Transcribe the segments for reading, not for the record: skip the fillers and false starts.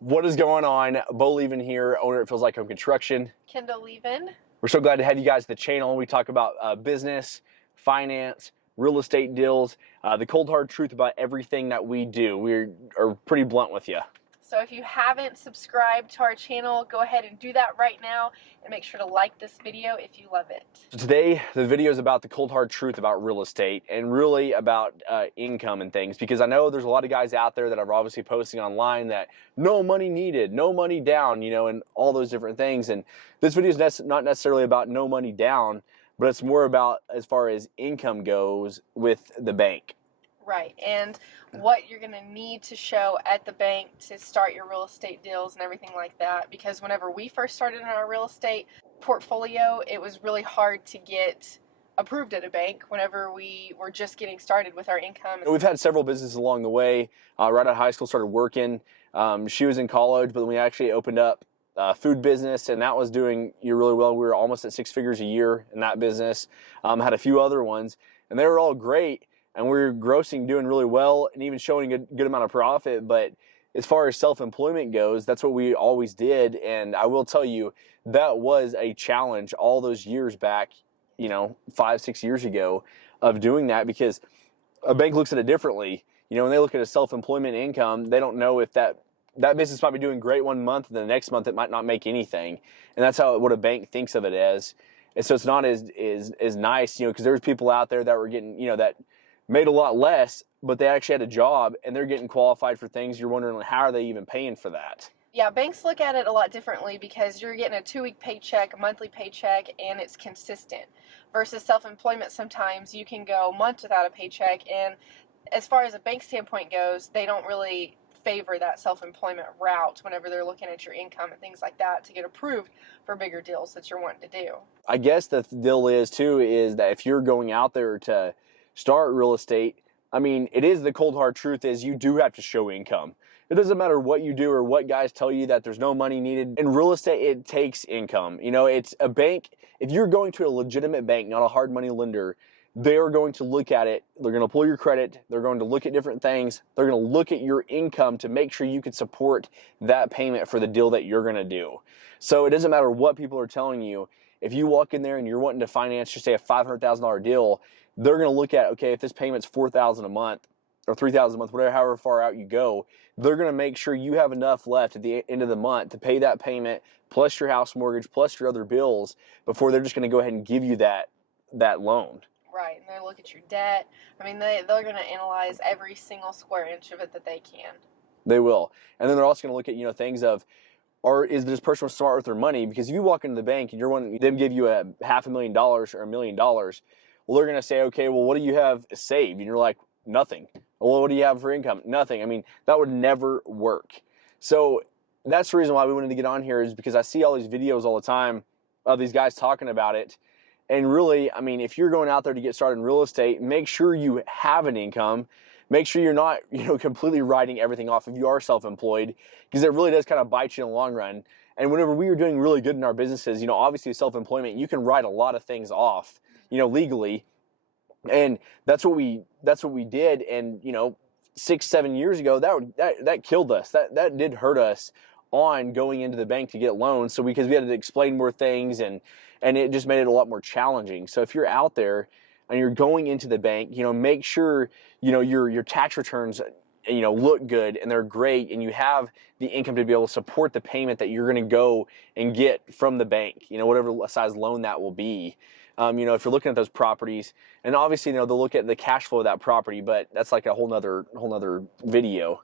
What is going on? Bo Leven here, owner It Feels Like Home Construction. Kendall Leven. We're so glad to have you guys to the channel. We talk about business, finance, real estate deals, the cold hard truth about everything that we do. We are pretty blunt with you. So if you haven't subscribed to our channel, go ahead and do that right now and make sure to like this video if you love it. So today, the video is about the cold hard truth about real estate and really about income and things, because I know there's a lot of guys out there that are obviously posting online that no money needed, no money down, you know, and all those different things. And this video is not necessarily about no money down, but it's more about as far as income goes with the bank. Right, and what you're going to need to show at the bank to start your real estate deals and everything like that. Because whenever we first started in our real estate portfolio, it was really hard to get approved at a bank whenever we were just getting started with our income. We've had several businesses along the way. Right out of high school, started working. She was in college, but then we actually opened up a food business, and that was doing really well. We were almost at 6 figures a year in that business. Had a few other ones, and they were all great. And we were grossing, doing really well, and even showing a good amount of profit. But as far as self-employment goes, that's what we always did. And I will tell you, that was a challenge all those years back, you know, 5, 6 years ago, of doing that, because a bank looks at it differently. You know, when they look at a self-employment income, they don't know if that business might be doing great one month, and the next month it might not make anything. And that's what a bank thinks of it as. And so it's not as nice, you know, because there's people out there that were getting, you know, that made a lot less, but they actually had a job and they're getting qualified for things. You're wondering, how are they even paying for that? Yeah, banks look at it a lot differently because you're getting a 2-week paycheck, a monthly paycheck, and it's consistent. Versus self-employment, sometimes you can go months without a paycheck, and as far as a bank standpoint goes, they don't really favor that self-employment route whenever they're looking at your income and things like that to get approved for bigger deals that you're wanting to do. I guess the deal is that if you're going out there to start real estate, I mean, it is the cold hard truth is you do have to show income. It doesn't matter what you do or what guys tell you that there's no money needed. In real estate, it takes income. You know, it's a bank. If you're going to a legitimate bank, not a hard money lender, they're going to look at it. They're going to pull your credit. They're going to look at different things. They're going to look at your income to make sure you can support that payment for the deal that you're going to do. So it doesn't matter what people are telling you. If you walk in there and you're wanting to finance, just say a $500,000 deal, they're going to look at, okay, if this payment's $4,000 a month or $3,000 a month, whatever, however far out you go, they're going to make sure you have enough left at the end of the month to pay that payment, plus your house mortgage, plus your other bills, before they're just going to go ahead and give you that loan. Right, and they look at your debt. I mean, they're going to analyze every single square inch of it that they can. They will. And then they're also going to look at, you know, things of, or is this person smart with their money? Because if you walk into the bank and you're wanting them to give you a $500,000 or $1 million, well, they're going to say, okay, well, what do you have saved? And you're like, nothing. Well, what do you have for income? Nothing. I mean, that would never work. So that's the reason why we wanted to get on here, is because I see all these videos all the time of these guys talking about it. And really, I mean, if you're going out there to get started in real estate, make sure you have an income. Make sure you're not, you know, completely writing everything off if you are self-employed, because it really does kind of bite you in the long run. And whenever we were doing really good in our businesses, you know, obviously self-employment, you can write a lot of things off, you know, legally. And that's what we did. And, you know, 6, 7 years ago, that killed us. That did hurt us on going into the bank to get loans. So because we had to explain more things, and it just made it a lot more challenging. So if you're out there and you're going into the bank, you know, make sure, you know, your tax returns, you know, look good and they're great, and you have the income to be able to support the payment that you're going to go and get from the bank, you know, whatever size loan that will be. You know, if you're looking at those properties, and obviously, you know, they'll look at the cash flow of that property, but that's like a whole nother video.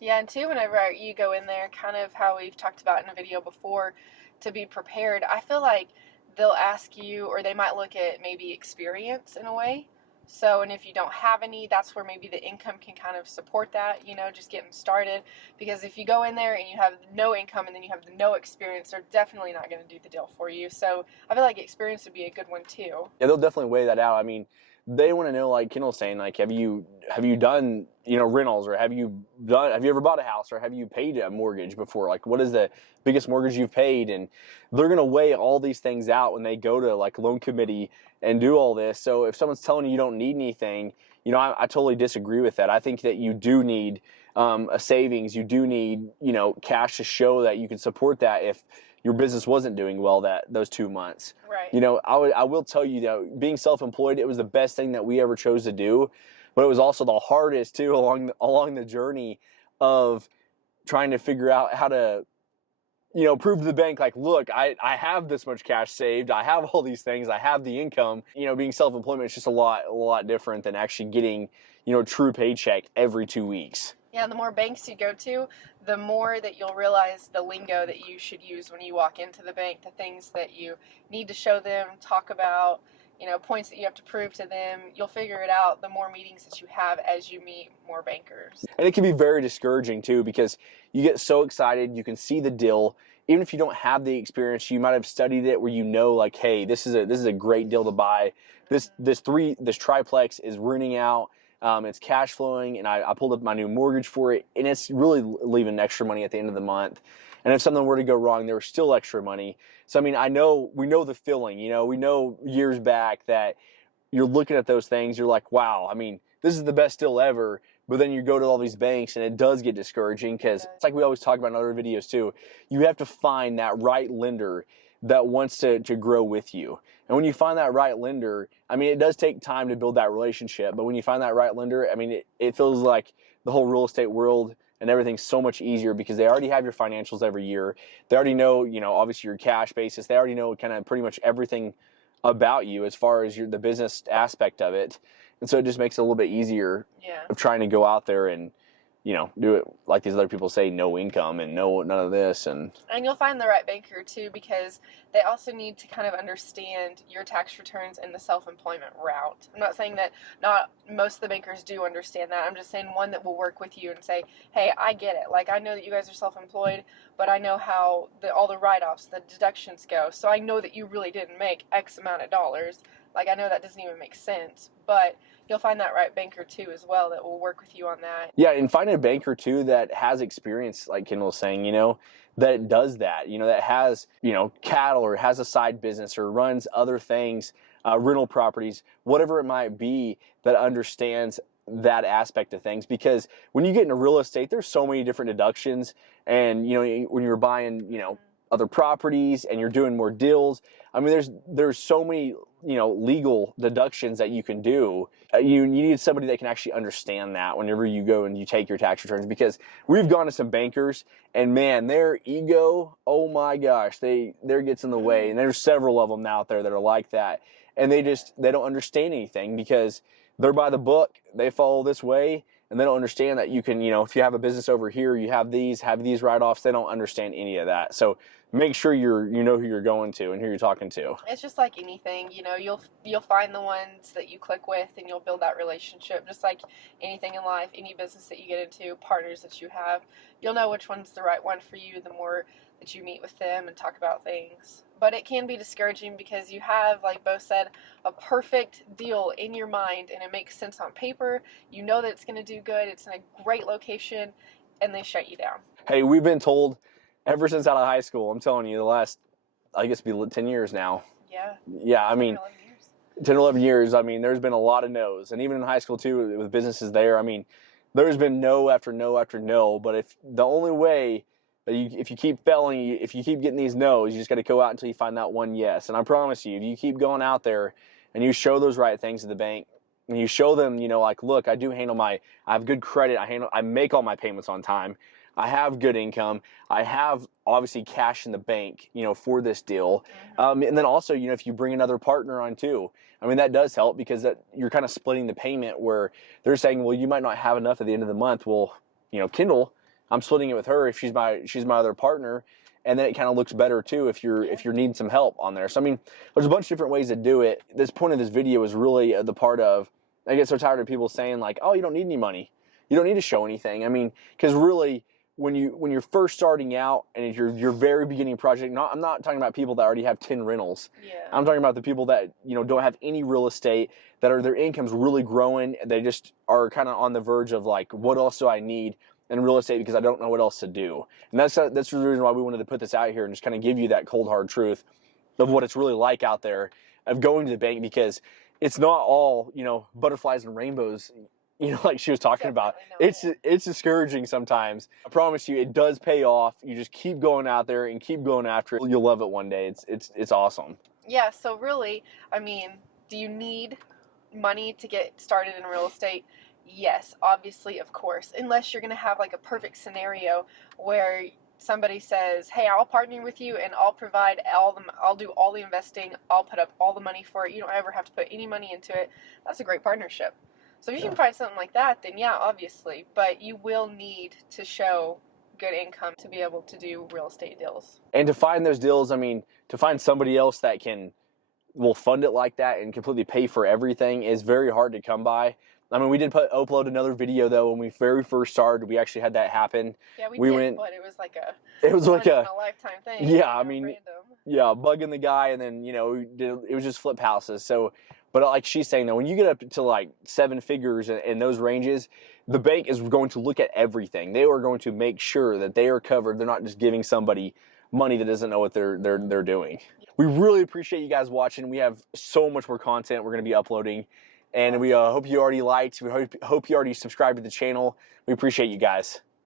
Yeah, and too, whenever you go in there, kind of how we've talked about in a video before, to be prepared, I feel like they'll ask you, or they might look at maybe experience in a way. So, and if you don't have any, that's where maybe the income can kind of support that, you know, just getting started. Because if you go in there and you have no income and then you have no experience, they're definitely not going to do the deal for you. So I feel like experience would be a good one too. Yeah, they'll definitely weigh that out. I mean, they want to know, like Kendall's saying, like, have you done, you know, rentals, or have you ever bought a house, or have you paid a mortgage before? Like, what is the biggest mortgage you've paid? And they're going to weigh all these things out when they go to like loan committee and do all this. So if someone's telling you you don't need anything, you know, I totally disagree with that. I think that you do need a savings. You do need, you know, cash to show that you can support that if your business wasn't doing well those 2 months. Right. You know, I will tell you that being self-employed, it was the best thing that we ever chose to do, but it was also the hardest too along the journey of trying to figure out how to, you know, prove to the bank, like, look, I have this much cash saved, I have all these things, I have the income. You know, being self-employment is just a lot different than actually getting, you know, a true paycheck every 2 weeks. Yeah, the more banks you go to, the more that you'll realize the lingo that you should use when you walk into the bank, the things that you need to show them, talk about, you know, points that you have to prove to them. You'll figure it out the more meetings that you have as you meet more bankers. And it can be very discouraging too, because you get so excited, you can see the deal. Even if you don't have the experience, you might have studied it where you know, like, hey, this is a great deal to buy. This triplex is renting out. It's cash flowing, and I pulled up my new mortgage for it, and it's really leaving extra money at the end of the month. And if something were to go wrong, there was still extra money. So I mean, we know the feeling. You know, we know years back that you're looking at those things, you're like, wow, I mean, this is the best deal ever. But then you go to all these banks and it does get discouraging, because it's like we always talk about in other videos too. You have to find that right lender that wants to grow with you. And when you find that right lender, I mean, it does take time to build that relationship, but when you find that right lender, I mean, it feels like the whole real estate world and everything's so much easier, because they already have your financials every year. They already know, you know, obviously your cash basis. They already know kind of pretty much everything about you as far as the business aspect of it. And so it just makes it a little bit easier of trying to go out there and, you know, do it like these other people say, no income and none of this. And you'll find the right banker too, because they also need to kind of understand your tax returns and the self-employment route. I'm not saying that not most of the bankers do understand that. I'm just saying one that will work with you and say, hey, I get it. Like, I know that you guys are self-employed, but I know how all the write-offs, the deductions go. So I know that you really didn't make X amount of dollars. Like, I know that doesn't even make sense, but you'll find that right banker too as well that will work with you on that. Yeah, and finding a banker too that has experience, like Kendall was saying, you know, that does that, you know, that has, you know, cattle or has a side business or runs other things, rental properties, whatever it might be, that understands that aspect of things. Because when you get into real estate, there's so many different deductions, and, you know, when you're buying, you know, other properties and you're doing more deals, I mean, there's so many, you know, legal deductions that you can do. You need somebody that can actually understand that whenever you go and you take your tax returns, because we've gone to some bankers and, man, their ego, oh my gosh, there gets in the way. And there's several of them out there that are like that, and they don't understand anything, because they're by the book, they follow this way, and they don't understand that you can, you know, if you have a business over here, you have these write-offs. They don't understand any of that. So make sure you know who you're going to and who you're talking to. It's just like anything, you know, you'll find the ones that you click with, and you'll build that relationship. Just like anything in life, any business that you get into, partners that you have, you'll know which one's the right one for you the more that you meet with them and talk about things. But it can be discouraging, because you have, like Bo said, a perfect deal in your mind, and it makes sense on paper. You know that it's going to do good. It's in a great location, and they shut you down. Hey, we've been told ever since out of high school, I'm telling you, the last, I guess, be 10 years now. Yeah. Yeah, I mean, 10 or 11 years, I mean, there's been a lot of no's. And even in high school, too, with businesses there, I mean, there's been no after no after no. But if the only way that if you keep failing, if you keep getting these no's, you just got to go out until you find that one yes. And I promise you, if you keep going out there and you show those right things to the bank, and you show them, you know, like, look, I have good credit, I make all my payments on time, I have good income, I have obviously cash in the bank, you know, for this deal. And then also, you know, if you bring another partner on too, I mean, that does help, because that you're kind of splitting the payment, where they're saying, well, you might not have enough at the end of the month. Well, you know, Kendall, I'm splitting it with her if she's my other partner. And then it kind of looks better too if you're needing some help on there. So I mean, there's a bunch of different ways to do it. This point of this video is really the part of, I get so tired of people saying, like, oh, you don't need any money, you don't need to show anything. I mean, because really, when you're first starting out and your very beginning project, I'm not talking about people that already have 10 rentals. Yeah. I'm talking about the people that, you know, don't have any real estate, that their income's really growing. They just are kind of on the verge of, like, what else do I need in real estate, because I don't know what else to do. And that's the reason why we wanted to put this out here and just kind of give you that cold hard truth of what it's really like out there of going to the bank, because it's not all, you know, butterflies and rainbows, like she was talking about, it's discouraging sometimes. I promise you, it does pay off. You just keep going out there and keep going after it. You'll love it one day. It's awesome. Yeah, so really, I mean, do you need money to get started in real estate? Yes, obviously, of course, unless you're going to have like a perfect scenario where somebody says, hey, I'll partner with you and I'll provide I'll do all the investing, I'll put up all the money for it, you don't ever have to put any money into it. That's a great partnership. So if you can find something like that, then yeah, obviously, but you will need to show good income to be able to do real estate deals. And to find those deals, I mean, to find somebody else that will fund it like that and completely pay for everything is very hard to come by. I mean, we did upload another video though when we very first started. We actually had that happen. Yeah, we did, but it was like a once in a lifetime thing. Yeah, I mean, random. Yeah, bugging the guy, and then it was just flip houses. So, but like she's saying though, when you get up to like 7 figures in those ranges, the bank is going to look at everything. They are going to make sure that they are covered. They're not just giving somebody money that doesn't know what they're doing. We really appreciate you guys watching. We have so much more content we're going to be uploading. And we hope you already liked. We hope you already subscribed to the channel. We appreciate you guys.